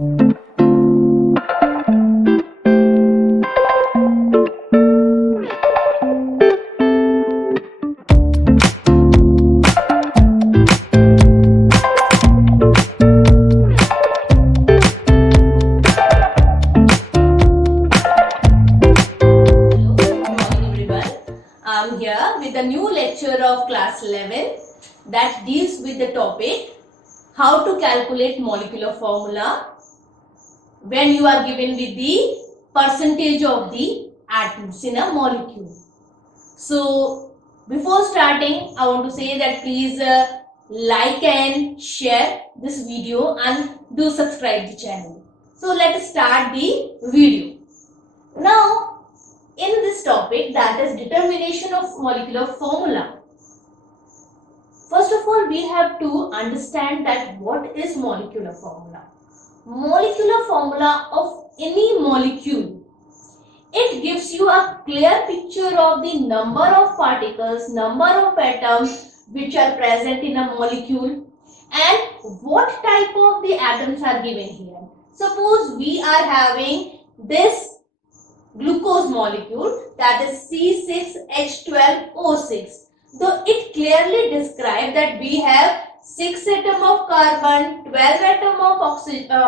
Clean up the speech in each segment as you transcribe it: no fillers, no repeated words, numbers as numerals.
I'm here with a new lecture of class 11 that deals with the topic how to calculate molecular formula when you are given with the percentage of the atoms in a molecule. So before starting, I want to say that please like and share this video and do subscribe the channel. So let us start the video. Now in this topic, that is determination of molecular formula. First of all, we have to understand that what is molecular formula. Molecular formula of any molecule, it gives you a clear picture of the number of particles, number of atoms which are present in a molecule and what type of the atoms are given here. Suppose we are having this glucose molecule, that is C6H12O6. So it clearly describes that we have 6 atom of carbon, 12 atom of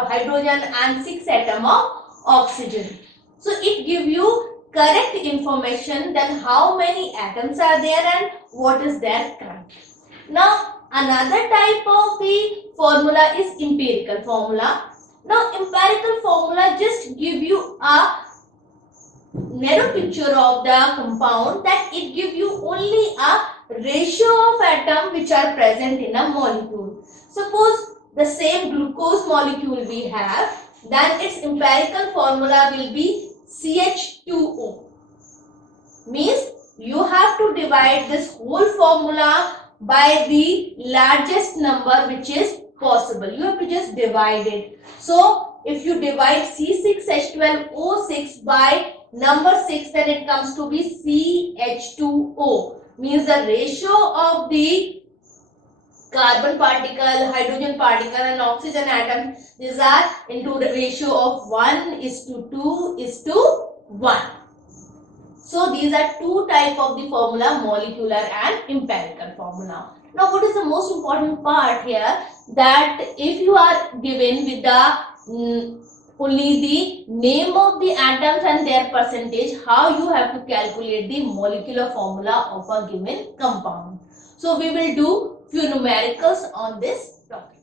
hydrogen and 6 atom of oxygen. So it gives you correct information then how many atoms are there and what is their count. Now another type of the formula is empirical formula. Now empirical formula just give you a narrow picture of the compound, that it gives you only a ratio of atom which are present in a molecule. Suppose the same glucose molecule we have, then its empirical formula will be CH2O. Means you have to divide this whole formula by the largest number which is possible. You have to just divide it. So if you divide C6H12O6 by number 6, then it comes to be CH2O. Means the ratio of the carbon particle, hydrogen particle and oxygen atom, these are into the ratio of 1:2:1. So these are two type of the formula, molecular and empirical formula. Now what is the most important part here, that if you are given with the only the name of the atoms and their percentage, how you have to calculate the molecular formula of a given compound. So we will do few numericals on this topic.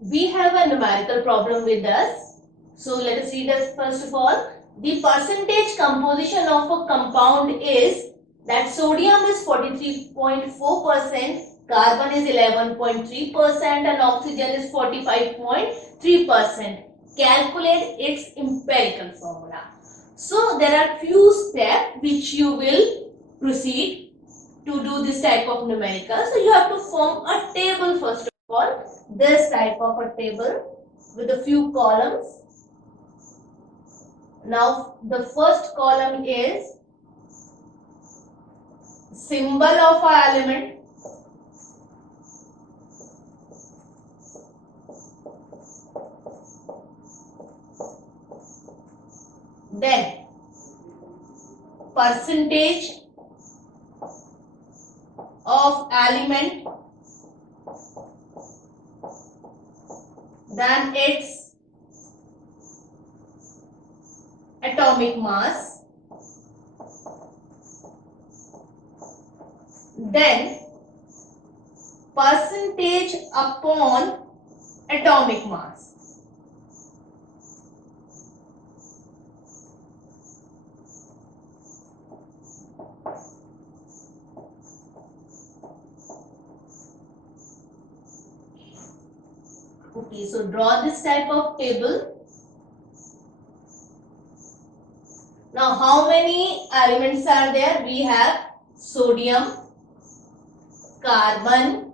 We have a numerical problem with us. So let us read this first of all. The percentage composition of a compound is that sodium is 43.4%, carbon is 11.3% and oxygen is 45.3%. Calculate its empirical formula. So there are few steps which you will proceed to do this type of numerical. So you have to form a table first of all, this type of a table with a few columns. Now the first column is symbol of an element. Then percentage of element, then its atomic mass, then percentage upon atomic mass. Okay, so draw this type of table. Now how many elements are there? We have sodium, carbon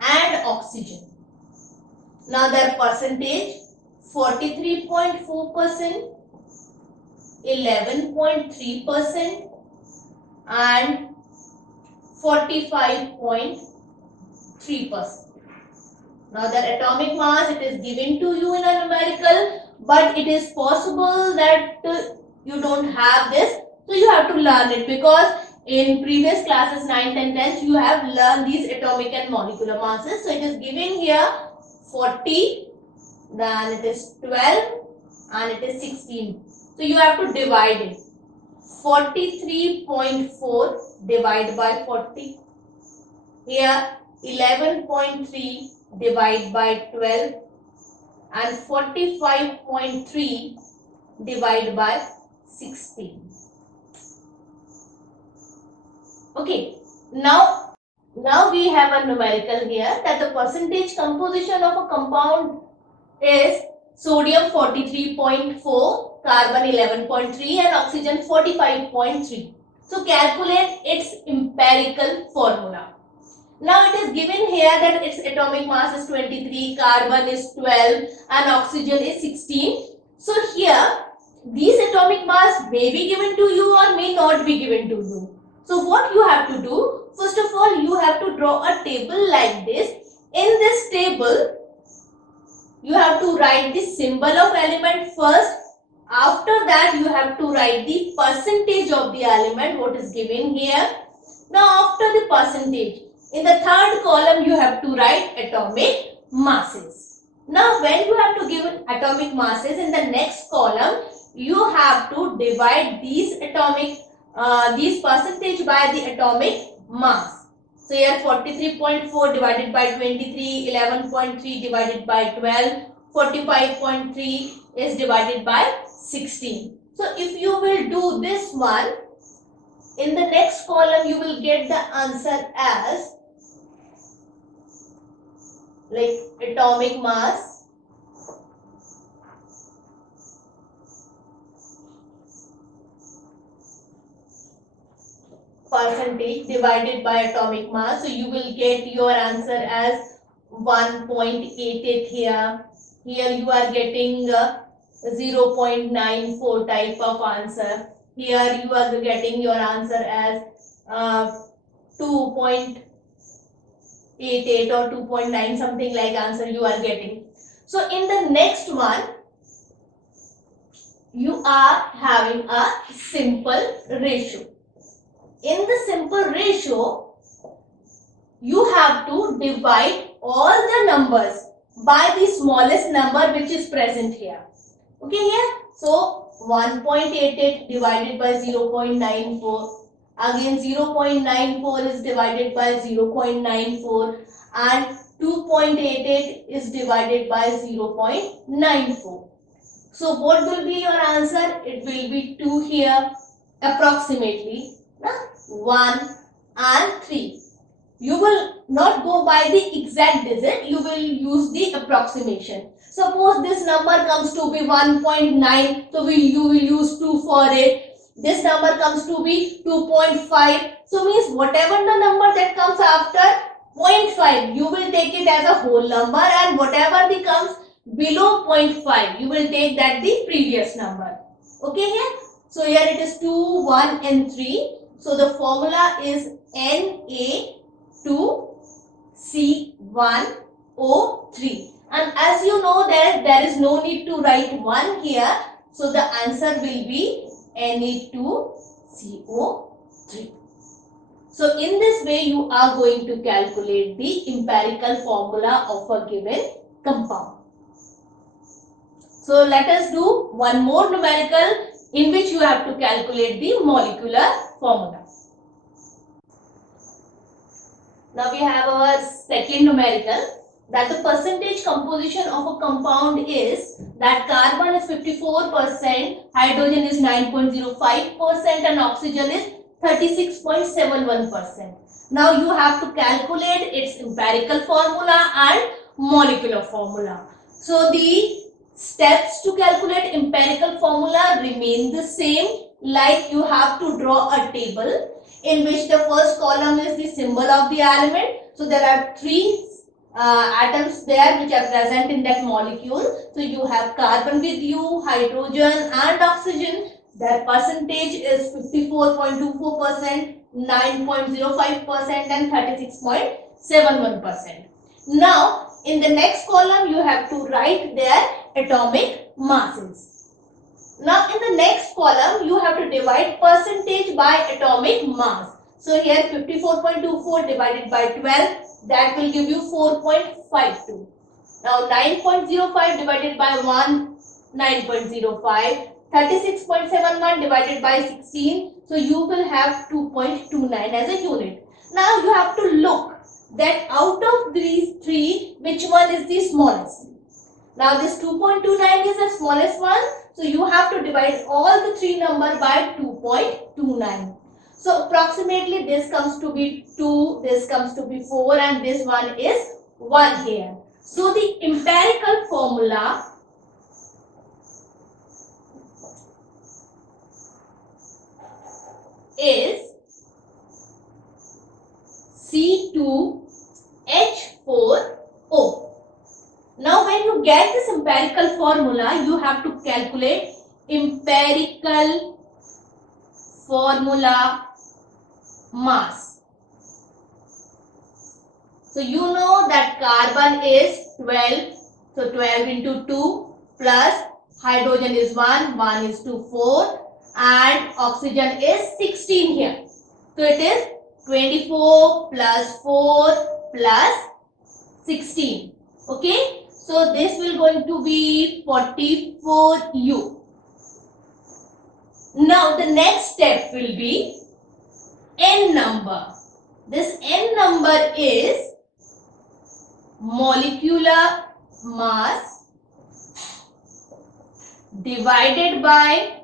and oxygen. Now their percentage 43.4%, 11.3% and 45.3%. Now their atomic mass, it is given to you in a numerical but it is possible that you don't have this, so you have to learn it, because in previous classes 9th and 10th you have learned these atomic and molecular masses. So it is given here 40, then it is 12 and it is 16. So you have to divide it. 43.4 divided by 40. Here 11.3 divided by 12 and 45.3 divided by 16. Okay, now we have a numerical here that the percentage composition of a compound is sodium 43.4, carbon 11.3 and oxygen 45.3. So calculate its empirical formula. Now it is given here that its atomic mass is 23, carbon is 12 and oxygen is 16. So here these atomic mass may be given to you or may not be given to you. So what you have to do, first of all you have to draw a table like this. In this table you have to write the symbol of element first. After that you have to write the percentage of the element, what is given here. Now after the percentage, in the third column you have to write atomic masses. Now when you have to give atomic masses, in the next column you have to divide these percentage by the atomic mass. So here 43.4 divided by 23, 11.3 divided by 12, 45.3 is divided by 16. So if you will do this one, in the next column you will get the answer as like atomic mass percentage divided by atomic mass. So you will get your answer as 1.88 here. Here you are getting 0.94 type of answer. Here you are getting your answer as 2.88 or 2.9, something like answer you are getting. So in the next one you are having a simple ratio. In the simple ratio you have to divide all the numbers by the smallest number which is present here. Okay, here. So 1.88 divided by 0.94. Again 0.94 is divided by 0.94 and 2.88 is divided by 0.94. So what will be your answer? It will be 2 here approximately. 1 and 3. You will not go by the exact digit, you will use the approximation. Suppose this number comes to be 1.9, so you will use 2 for it. This number comes to be 2.5, so means whatever the number that comes after 0.5, you will take it as a whole number, and whatever the comes below 0.5, you will take that the previous number. Okay here? So here it is 2, 1 and 3. So the formula is Na2C1O3. And as you know that there is no need to write 1 here. So the answer will be Na2CO3. So in this way you are going to calculate the empirical formula of a given compound. So let us do one more numerical in which you have to calculate the molecular formula. Now we have our second numerical, that the percentage composition of a compound is that carbon is 54%, hydrogen is 9.05% and oxygen is 36.71%. Now you have to calculate its empirical formula and molecular formula. So the steps to calculate empirical formula remain the same, like you have to draw a table in which the first column is the symbol of the element. So there are 3 atoms there which are present in that molecule. So you have carbon with you, hydrogen and oxygen. Their percentage is 54.24%, 9.05% and 36.71%. Now in the next column you have to write their atomic masses. Now in the next column you have to divide percentage by atomic mass. So here 54.24 divided by 12, that will give you 4.52. Now 9.05 divided by 1, 9.05. 36.71 divided by 16. So you will have 2.29 as a unit. Now you have to look that out of these three, which one is the smallest. Now this 2.29 is the smallest one. So you have to divide all the three numbers by 2.29. So approximately this comes to be 2, this comes to be 4 and this one is 1 here. So the empirical formula is C2H4O. Now when you get this empirical formula, you have to calculate empirical formula mass. So you know that carbon is 12. So 12 into 2 plus hydrogen is 1, 1 is to 4 and oxygen is 16 here. So it is 24 plus 4 plus 16. Okay. So this will going to be 44U. Now the next step will be N number. This N number is molecular mass divided by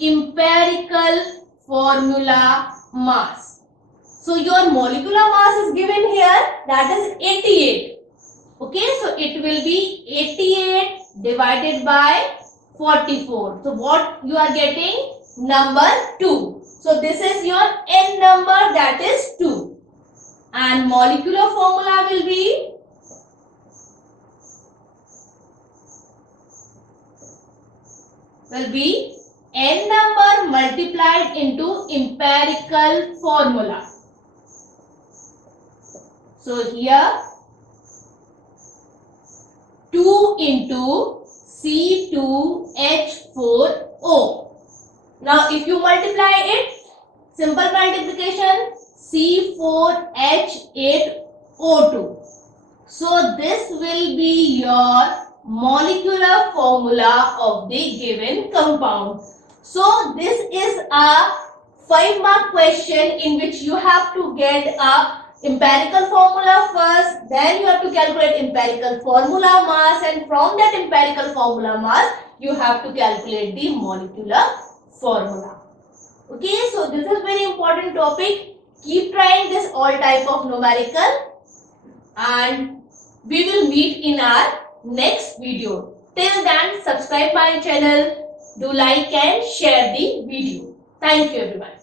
empirical formula mass. So your molecular mass is given here, that is 88. Okay, so it will be 88 divided by 44. So what you are getting? Number 2. So this is your N number, that is 2. And molecular formula will be N number multiplied into empirical formula. So here 2 into C2H4O. Now if you multiply it, simple multiplication, C4H8O2. So this will be your molecular formula of the given compound. So this is a 5-mark question in which you have to get a empirical formula first, then you have to calculate empirical formula mass, and from that empirical formula mass you have to calculate the molecular formula. Okay, so this is very important topic. Keep trying this all type of numerical and we will meet in our next video. Till then, subscribe my channel, do like and share the video. Thank you everyone.